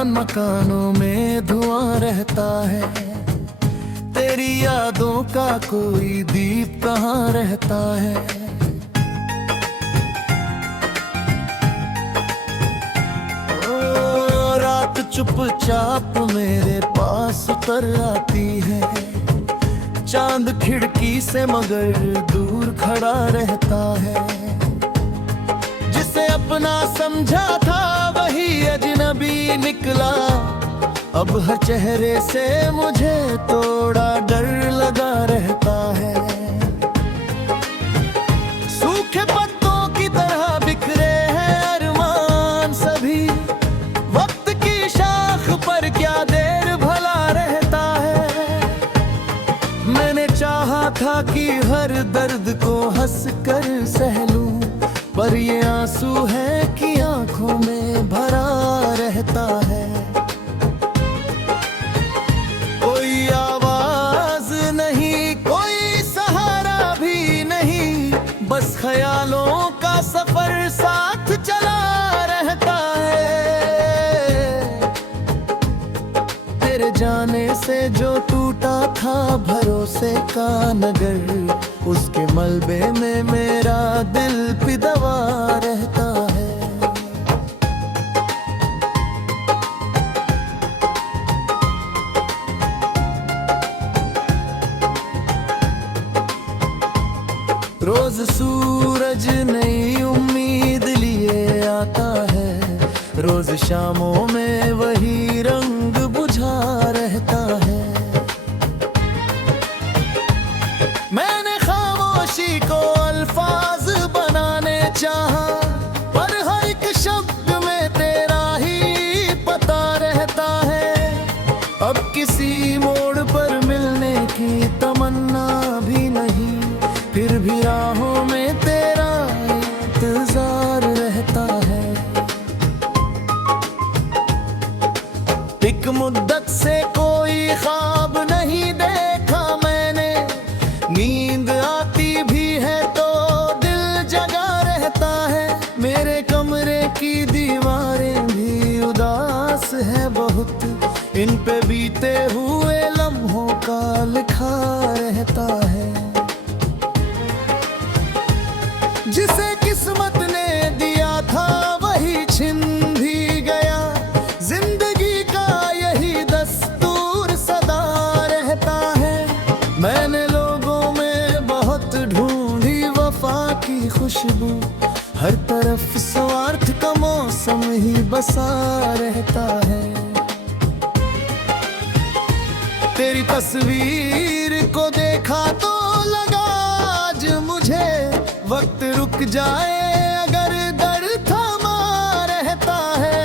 पुरान मकानों में धुआं रहता है, तेरी यादों का कोई दीप कहाँ रहता है। ओ, रात चुपचाप मेरे पास उतर आती है, चांद खिड़की से मगर दूर खड़ा रहता है। जिसे अपना समझा था वही अजनबी निकला, अब हर चेहरे से मुझे थोड़ा डर लगा रहता है। सूखे पत्तों की तरह बिखरे हैं अरमान सभी, वक्त की शाख पर क्या देर भला रहता है। मैंने चाहा था कि हर दर्द को हंस कर सह लूं, पर ये आंसू है कि आंखों में भरा रहता है। कोई आवाज नहीं, कोई सहारा भी नहीं, बस ख्यालों का सफर साथ चला रहता है। तेरे जाने से जो टूटा था भरोसे का नगर, उसके मलबे में मेरा दिल पिदवा रहता है। रोज सूरज नई उम्मीद लिए आता है, रोज शामों में वही रंग बुझा रहता है। मैंने खामोशी को अल्फाज बनाने चाहा, पर हर एक शब्द में तेरा ही पता रहता है। अब किसी मोड़ पर मिलने की तमन्ना भी नहीं, फिर भी राहों में तेरा इंतजार रहता है। एक मुद्दत से कोई ख्वाब नहीं देखा मैंने, नींद आती भी है तो दिल जगा रहता है। मेरे कमरे की दीवारें भी उदास है बहुत, इन पे बीते हुए लम्हों का लिखा रहता है। जिसे किस्मत ने दिया था वही छिन भी गया, जिंदगी का यही दस्तूर सदा रहता है। मैंने लोगों में बहुत ढूंढी वफा की खुशबू, हर तरफ स्वार्थ का मौसम ही बसा रहता है। तेरी तस्वीर को देखा तो लगा आज मुझे वक्त रुक जाए अगर दर्द थमा रहता है।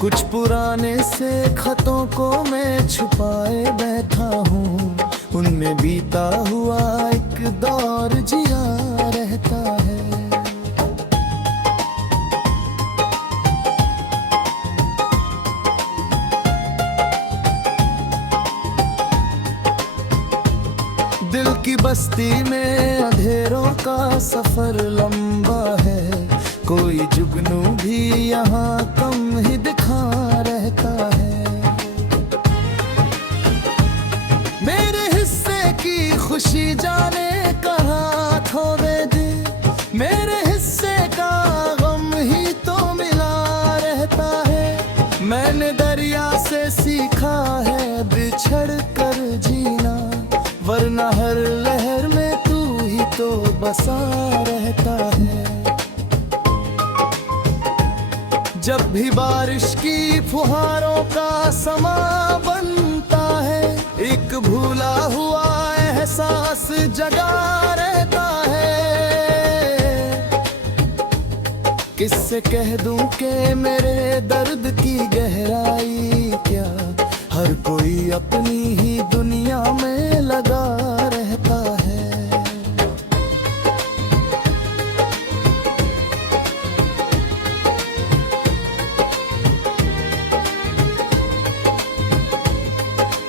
कुछ पुराने से खतों को मैं छुपाए बैठा हूँ, उनमें बीता हुआ एक दौर जिया रहता है। दिल की बस्ती में अंधेरों का सफर लंबा है, कोई जुगनू भी यहाँ कम ही दिखा रहता है। मेरे हिस्से की खुशी जाने कहाँ खो गए थे, मेरे हिस्से का गम ही तो मिला रहता है। मैंने दरिया से सीखा है बिछड़ कर जीना, वरना हर लहर में तू ही तो बसा रहता है। जब भी बारिश की फुहारों का समा बनता है, एक भूला हुआ एहसास जगा रहता है। किससे कह दूं कि मेरे दर्द की गहराई क्या, हर कोई अपनी ही दुनिया में लगा रहता है।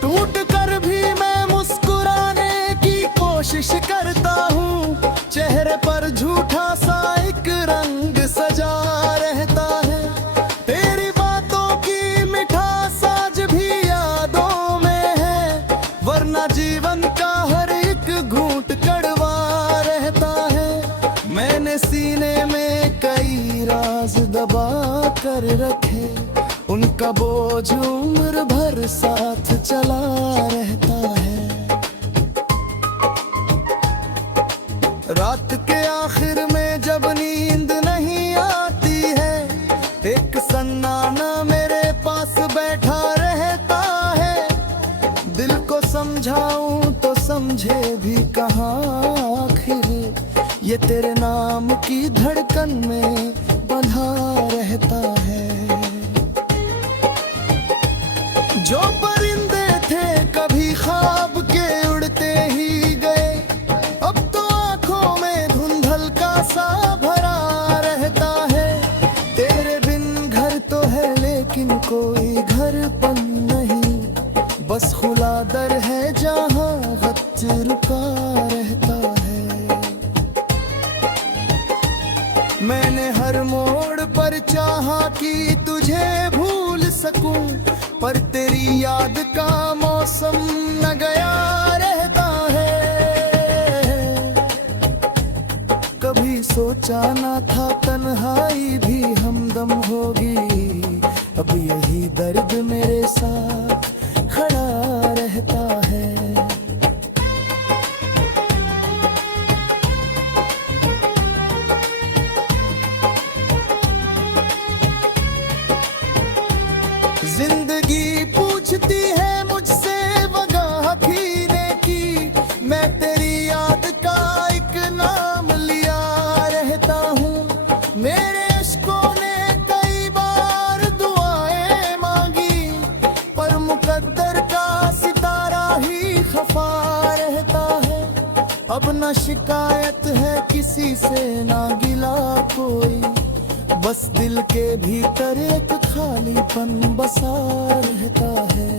टूट कर भी मैं मुस्कुराने की कोशिश करता हूँ, चेहरे पर झूठा सा एक रंग सजा रहता है। सीने में कई राज दबा कर रखे, उनका बोझ उम्र भर साथ चला रहता है। रात के आखिर में जब नींद नहीं आती है, एक सन्नाटा मेरे पास बैठा रहता है। दिल को समझाऊं तो समझे भी कहाँ आखिर, ये तेरे नाम की धड़कन में बंधा रहता है। जो परिंदे थे कभी ख्वाब के उड़ते ही गए, अब तो आंखों में धुंधल का सा भरा रहता है। तेरे बिन घर तो है लेकिन कोई घरपन नहीं, बस खुला दर है जहाँ वक्त रुका रहता है। मैंने हर मोड़ पर चाहा कि तुझे भूल सकूं, पर तेरी याद का मौसम न गया रहता है। कभी सोचा ना था तन्हाई भी हमदम होगी, अब यही दर्द मेरे साथ खड़ा रहता है। जिंदगी पूछती है मुझसे वगाह खीने की, मैं तेरी याद का एक नाम लिया रहता हूँ। मेरे इश्कों ने कई बार दुआएं मांगी, पर मुकद्दर का सितारा ही खफा रहता है। अब न शिकायत है किसी से ना गिला कोई, बस दिल के भीतर एक खालीपन बसा रहता है।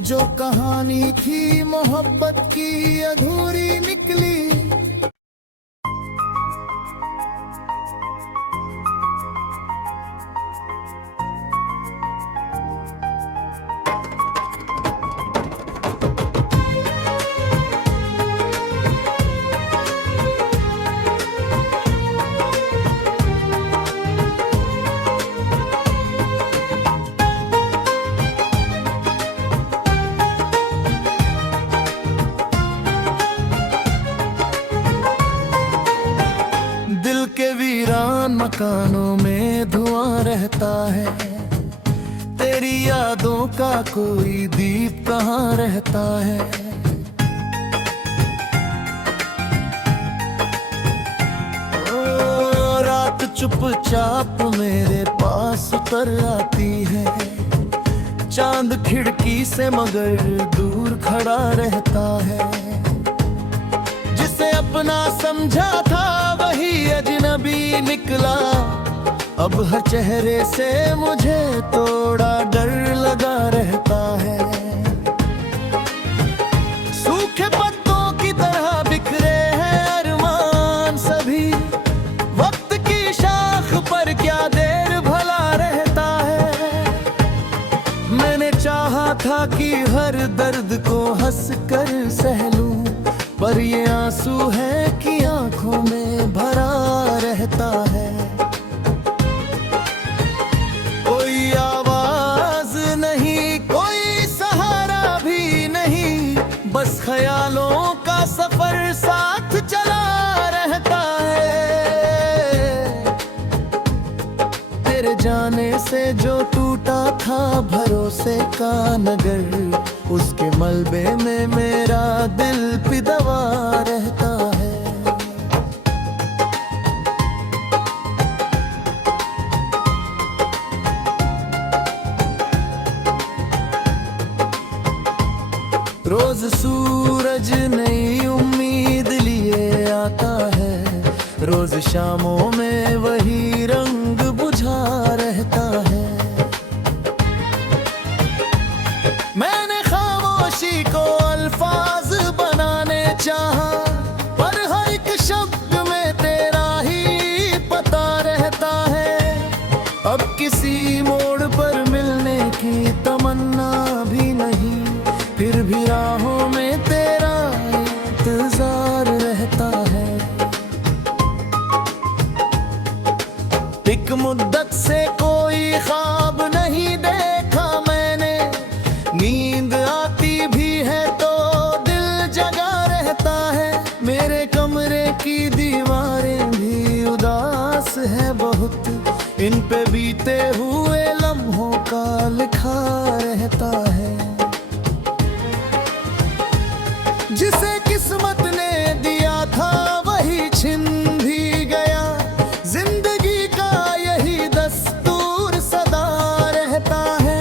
जो कहानी थी मोहब्बत की अधूरी निकली, के वीरान मकानों में धुआं रहता है। तेरी यादों का कोई दीप कहाँ रहता है। ओ, रात चुपचाप मेरे पास उतर आती है, चांद खिड़की से मगर दूर खड़ा रहता है। जिसे अपना समझा था वही अजनबी निकला, अब हर चेहरे से मुझे थोड़ा डर लगा रहता है। सूखे पत्तों की तरह बिखरे हैं अरमान सभी, वक्त की शाख पर क्या देर भला रहता है। मैंने चाहा था कि हर दर्द को हंस कर सह लूं, पर ये आंसू है कि आंखों में भरा रहता है। कोई आवाज नहीं, कोई सहारा भी नहीं, बस ख्यालों का सफर साथ चला रहता है। तेरे जाने से जो टूटा था भरोसे का नगर, उसके मलबे में मेरा दिल पिदवा रहता है। रोज सूरज नई उम्मीद लिए आता है, रोज शामों में वही रंग बुझा रहता है। मैंने खामोशी को अल्फाज बनाने चाहा, पर हर एक शब्द में तेरा ही पता रहता है। अब किसी मोड़ पर मिलने की तमन्ना भी नहीं, फिर भी राहों में तेरा इंतजार रहता है। की दीवारें भी उदास है बहुत, इन पे बीते हुए लम्हों का लिखा रहता है। जिसे किस्मत ने दिया था वही छिन भी गया, जिंदगी का यही दस्तूर सदा रहता है।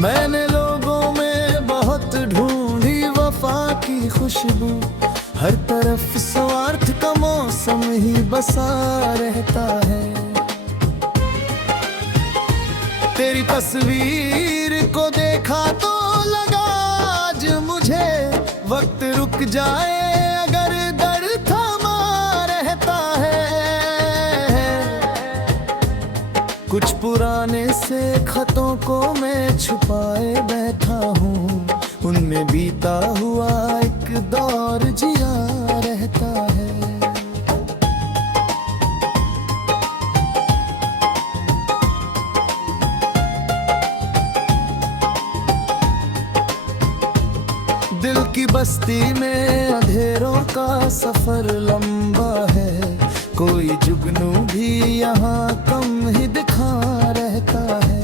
मैंने लोगों में बहुत ढूंढी वफा की खुशबू, हर तरफ स्वार्थ का मौसम ही बसा रहता है। तेरी तस्वीर को देखा तो लगा आज मुझे वक्त रुक जाए अगर दर्द थमा रहता है। कुछ पुराने से खतों को मैं छुपाए बैठा हूँ, उनमें बीता हुआ एक दौर जिया रहता है। दिल की बस्ती में अंधेरों का सफर लंबा है, कोई जुगनू भी यहाँ कम ही दिखा रहता है।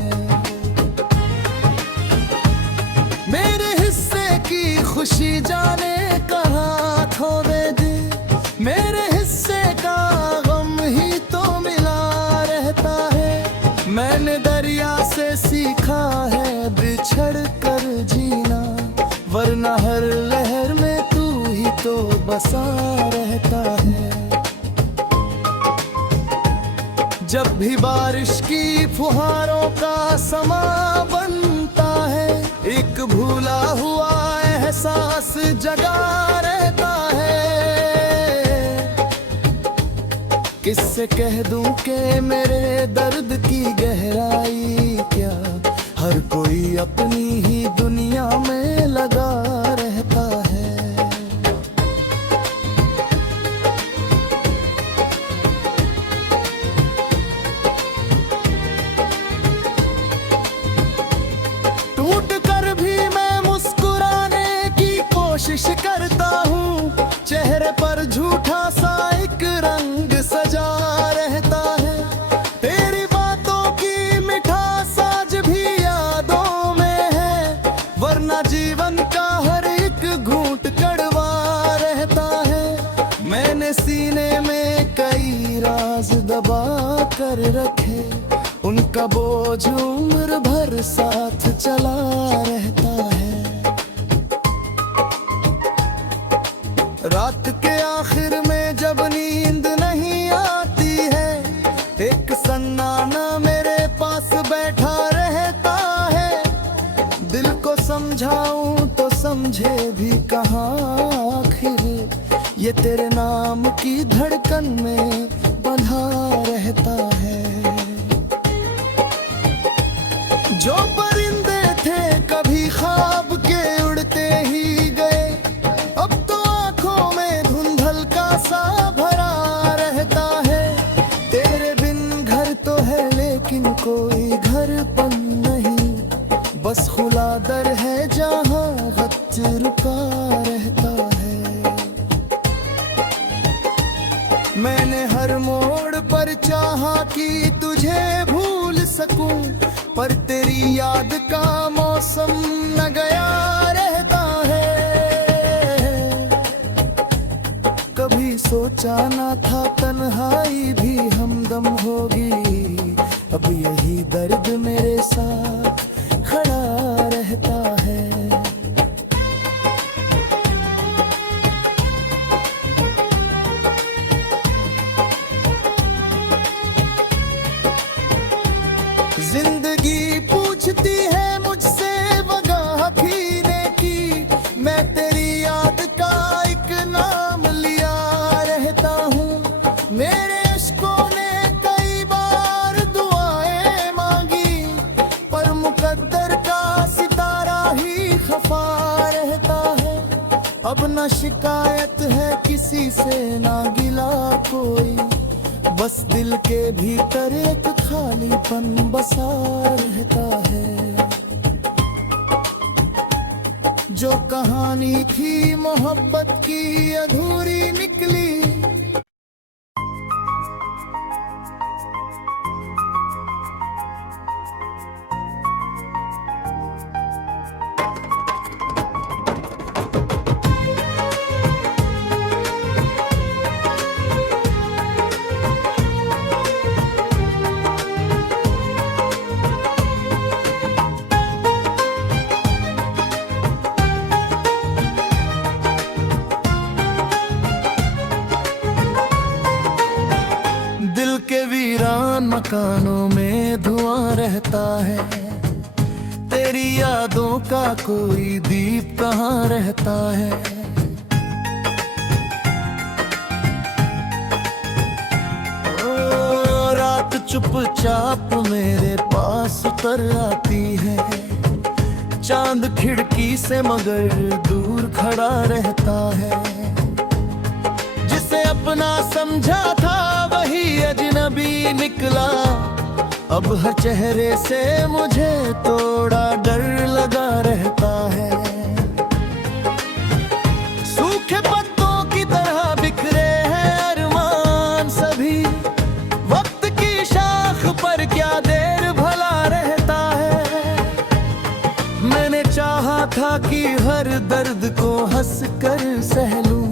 मेरे हिस्से की खुशी जाने कहाँ खो दे, मेरे हिस्से का गम ही तो मिला रहता है। मैंने दरिया से सीखा है बिछड़ कर जीना, वरना हर लहर में तू ही तो बसा रहता है। जब भी बारिश की फुहारों का समा बनता है, एक भूला हुआ एहसास जगा रहता है। किससे कह दूं कि मेरे दर्द की गहराई क्या, हर कोई अपनी ही दुनिया में लगा रहता है। टूट कर भी मैं मुस्कुराने की कोशिश करता हूँ, चेहरे पर झूठा सा एक रंग सजा रहता है। तेरी बातों की मिठास आज भी यादों में है, वरना जीवन का हर एक घूंट कड़वा रहता है। मैंने सीने में कई राज दबा कर रखे, उनका बोझ उम्र भर साथ चला रहता है। रात के आखिर में जब नींद नहीं आती है, एक सन्नाटा मेरे पास बैठा रहता है। दिल को समझाऊं तो समझे भी कहाँ आखिर, ये तेरे नाम की धड़कन में बंधा रहता है। जो परिंदे थे कभी ख्वाब के उड़ते ही गए, अब तो आंखों में धुंधल का सा भरा रहता है। तेरे बिन घर तो है लेकिन कोई घरपन नहीं, बस खुला दर है जहाँ वक्त रुका रहता है। मैंने हर मोड़ पर चाहा कि तुझे भूल सकूं, पर तेरी याद का मौसम न गया रहता है। कभी सोचा ना था तन्हाई भी हमदम होगी, अब यही दर्द मेरे साथ खड़ा रहता है। जिंदगी पूछती है मुझसे वगाह पीने की, मैं तेरी याद का एक नाम लिया रहता हूँ। मेरे इश्कों ने कई बार दुआएं मांगी, पर मुकद्दर का सितारा ही खफा रहता है। अब न शिकायत है किसी से ना गिला कोई, बस दिल के भीतर एक खालीपन बसा रहता है। जो कहानी थी मोहब्बत की अधूरी निकली, पुरान मकानों में धुआं रहता है, तेरी यादों का कोई दीप कहाँ रहता है। ओ, रात चुपचाप मेरे पास उतर आती है, चांद खिड़की से मगर दूर खड़ा रहता है। जिसे अपना समझा था वही अजनबी निकला, अब हर चेहरे से मुझे थोड़ा डर लगा रहता है। सूखे पत्तों की तरह बिखरे हैं अरमान सभी, वक्त की शाख पर क्या देर भला रहता है। मैंने चाहा था कि हर दर्द को हंस कर सह लूं,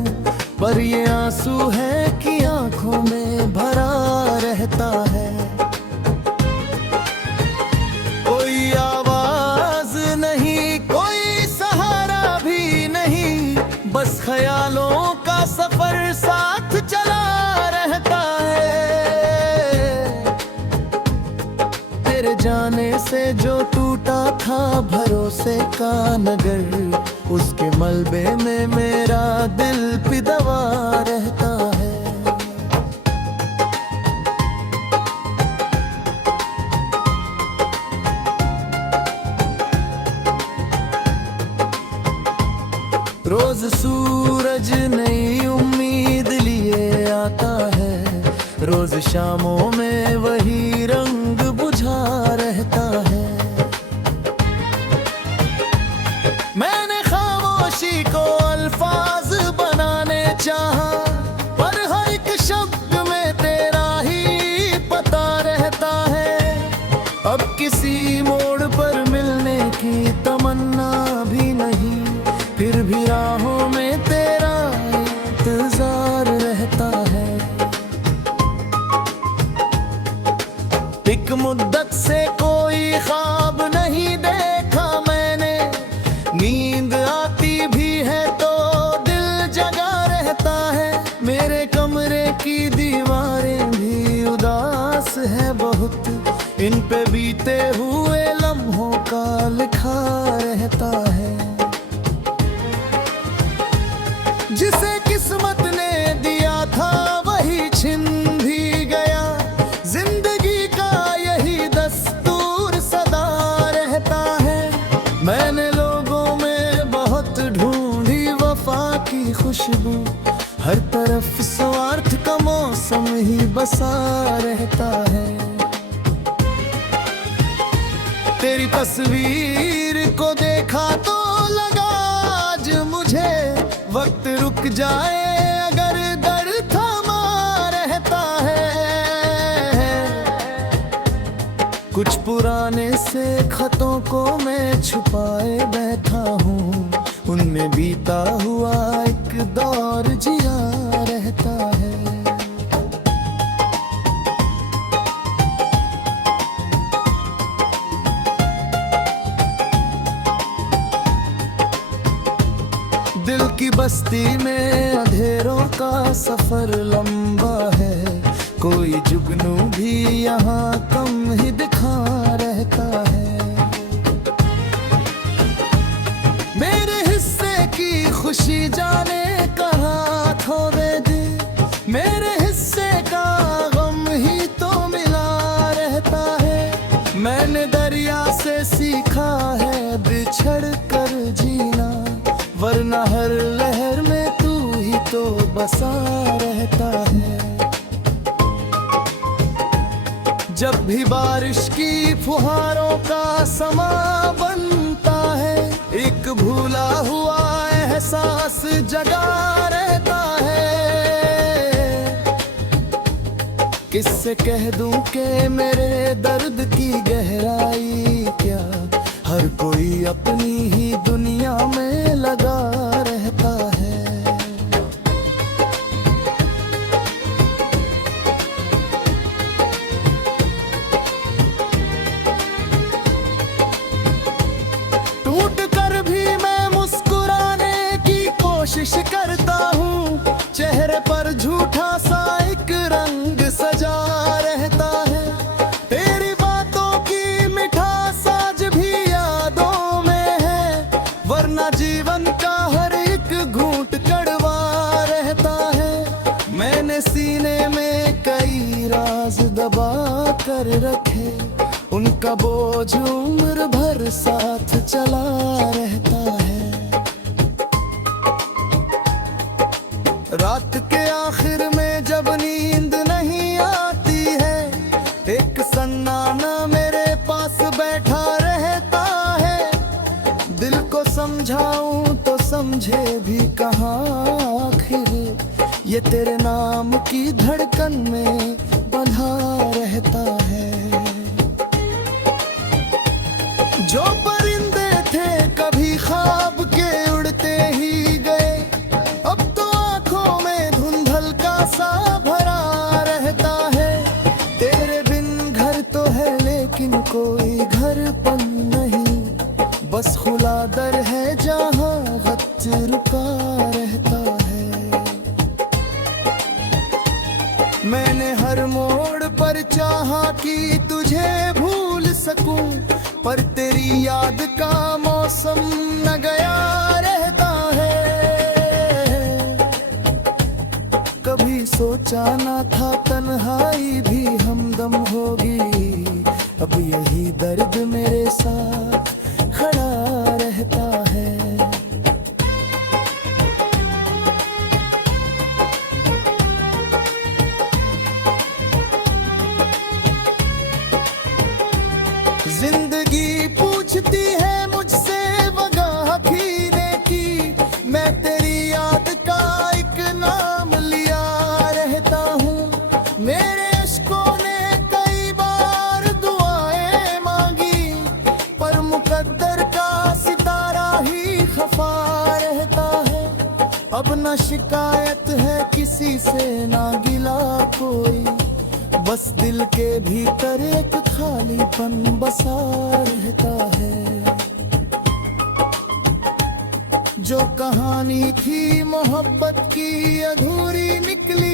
पर ये आंसू है कि आंखों में भरा रहता है। कोई आवाज नहीं, कोई सहारा भी नहीं, बस ख्यालों का सफर साथ चला रहता है। तेरे जाने से जो टूटा था भरोसे का नगर, उसके मलबे में मेरा दिल पिदवा रहता है। रोज सूरज नई उम्मीद लिए आता है, रोज शामों में वही रंग बुझा रहता है। मैंने खामोशी को अल्फाज बनाने चाहा, पर हर एक शब्द में तेरा ही पता रहता है। अब किसी मोड़ पर मिलने की तमन्ना भी नहीं, फिर भी राहों में तेरा इंतजार रहता है। एक मुद्दत से कोई ख्वाब नहीं देखा मैंने, नींद आती भी है तो दिल जगा रहता है। मेरे कमरे की दीवारें भी उदास है बहुत, इन पे बीते हुए लम्हों का लिखा रहता है। जिसे किस्मत ने दिया था वही छिन भी गया, जिंदगी का यही दस्तूर सदा रहता है। मैंने लोगों में बहुत ढूंढी वफा की खुशबू, हर तरफ स्वार्थ का मौसम ही बसा रहता है। तेरी तस्वीर को देखा तो लगा आज मुझे वक्त रुक जाए अगर दर्द थमा रहता है। कुछ पुराने से खतों को मैं छुपाए बैठा हूँ, उनमें बीता हुआ एक दौर जिया रहता है। दिल की बस्ती में अंधेरों का सफर लंबा है, कोई जुगनू भी यहाँ कम ही दिखा रहता है। मेरे हिस्से की खुशी जाने कहाँ खो गए थे, मेरे हिस्से का गम ही तो मिला रहता है। मैंने दरिया से सीखा है बिछड़ कर जीना, वरना हर लहर में तू ही तो बसा रहता है। जब भी बारिश की फुहारों का समा बनता है, एक भूला हुआ एहसास जगा रहता है। किससे कह दूं कि मेरे दर्द की गहराई क्या, हर कोई अपनी ही दुनिया में लगा रहता है। टूट कर भी मैं मुस्कुराने की कोशिश करता हूँ, चेहरे पर झूठा सा एक रंग सजा रहता है। सीने में कई राज दबा कर रखे, उनका बोझ उम्र भर साथ चला रहता है। रात के आखिर में जब नींद नहीं आती है, एक सन्नाटा मेरे पास बैठा रहता है। दिल को समझाऊं तो समझे भी कहाँ आखिर, ये तेरे नाम की धड़कन में बंधा रहता है। जो परिंदे थे कभी ख्वाब के उड़ते ही गए, अब तो आंखों में धुंधल का सा भरा रहता है। तेरे बिन घर तो है लेकिन कोई घरपन नहीं, बस खुला दर है जहाँ वक्त रुका रहता है। मैंने हर मोड़ पर चाहा कि तुझे भूल सकूं, पर तेरी याद का मौसम न गया रहता है। कभी सोचा ना था तन्हाई भी हमदम होगी, अब यही दर्द मेरे साथ खड़ा रहता है। जिंदगी पूछती है मुझसे वगाह पीने की, मैं तेरी याद का एक नाम लिया रहता हूँ। मेरे अश्कों ने कई बार दुआएं मांगी, पर मुकद्दर का सितारा ही खफा रहता है। अब न शिकायत है किसी से ना गिला कोई, बस दिल के भीतर एक खालीपन बसा रहता है। जो कहानी थी मोहब्बत की अधूरी निकली,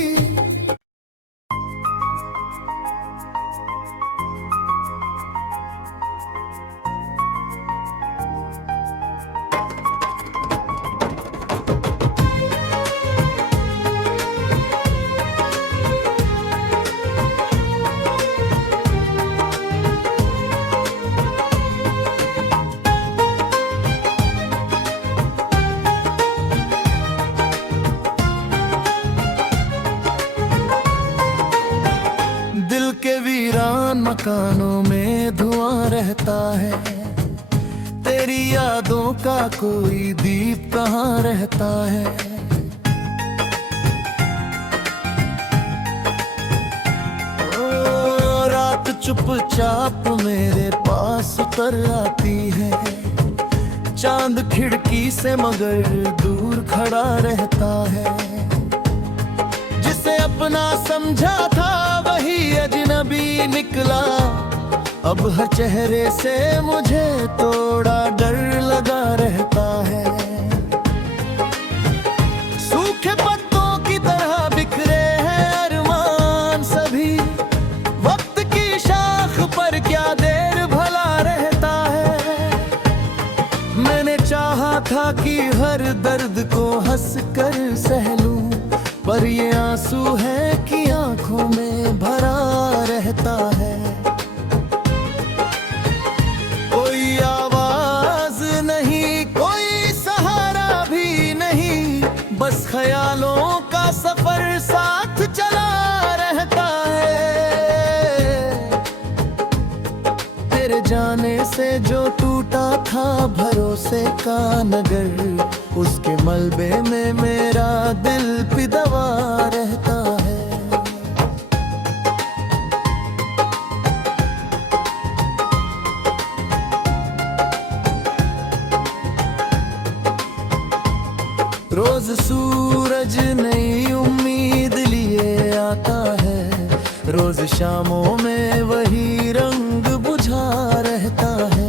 के वीरान मकानों में धुआं रहता है। तेरी यादों का कोई दीप कहाँ रहता है। ओ, रात चुपचाप मेरे पास उतर आती है, चांद खिड़की से मगर दूर खड़ा रहता है। जिसे अपना समझा था वही अजनबी निकला, अब हर चेहरे से मुझे थोड़ा डर लगा रहता है। सूखे पत्तों की तरह बिखरे हैं अरमान सभी, वक्त की शाख पर क्या देर भला रहता है। मैंने चाहा था कि हर दर्द को हंस कर सह लूं, पर ये आंसू है कि आंखों में भरा रहता है। कोई आवाज नहीं, कोई सहारा भी नहीं, बस ख्यालों का सफर साथ चला रहता है। तेरे जाने से जो टूटा था भरोसे का नगर, उसके मलबे में मेरा दिल पिदवा रहता है। रोज सूरज नई उम्मीद लिए आता है, रोज शामों में वही रंग बुझा रहता है।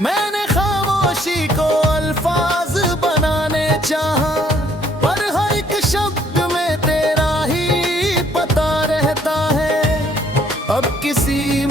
मैंने खामोशी को अल्फाज बनाने चाहा, पर हर एक शब्द में तेरा ही पता रहता है। अब किसी